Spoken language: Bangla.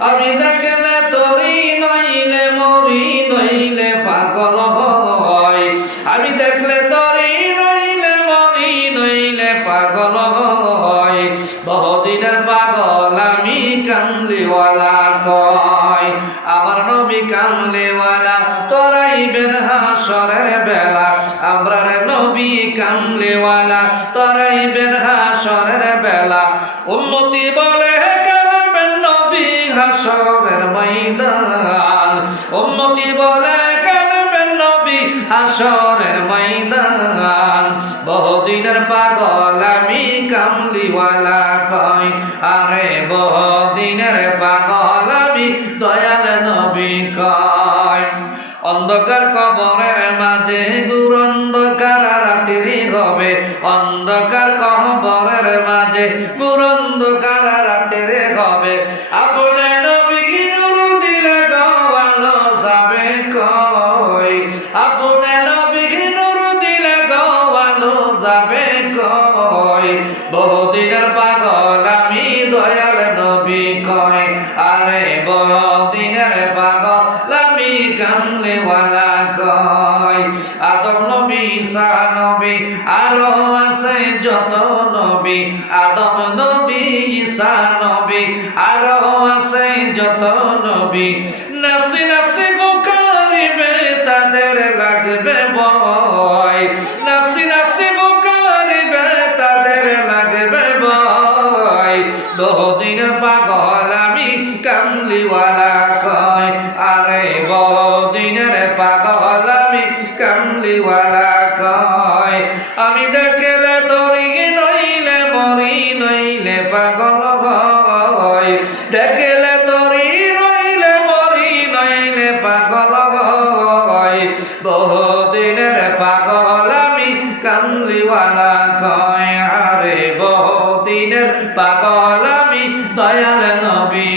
আমি দেখলে তরি নইলে মরি নইলে পাগল হয়। আমি দেখলে তরি নইলে মরি নইলে পাগল হয়। বহুদিনের পাগল আমি কামলিওয়ালা কয় আমার নবী কামলিওয়ালা তোরাইবেন হাসরের বেলা। আমরা নবী কামলিওয়ালা হাসরের ময়দান। উন্নতি বলে কামবেন নবী, হাসরের ময়দান। বহুদিনের পাগল আমি কামলিওয়ালা কয় আরে, বহুদিনের পাগল আমি দয়াল নবী কয় অন্ধকার কবরের মাঝে গুরন্ধকার রাত্রি হবে। অন্ধকার কবরের মাঝে গুরন্ধকার যাবে কই? বহুদিনের পাগল আমি দয়াল নবী কয় আরে বহুদিনের পাগল আমি কামলেওয়ালা কয় আদম নবী ঈসা নবী, আরও আছে যত নবী। আদম নবী, ঈসা নবী, আরও আছে যত নবী। নাফসি নাফসি ফুকারিবে তাদের লাগবে ভয় বহুদিনের পাগল আমি কামলিওয়ালা কয়, আরে বহুদিনের পাগল আমি কামলিওয়ালা কয়। আমি দেখলে তরি নইলে মরি নইলে পাগল হয়। দেখলে তরি নইলে মরি নইলে পাগল হয়। বহুদিনের পাগল আমি কামলিওয়ালা কয়, আরে বহুদিনের পাগল দয়াল নবী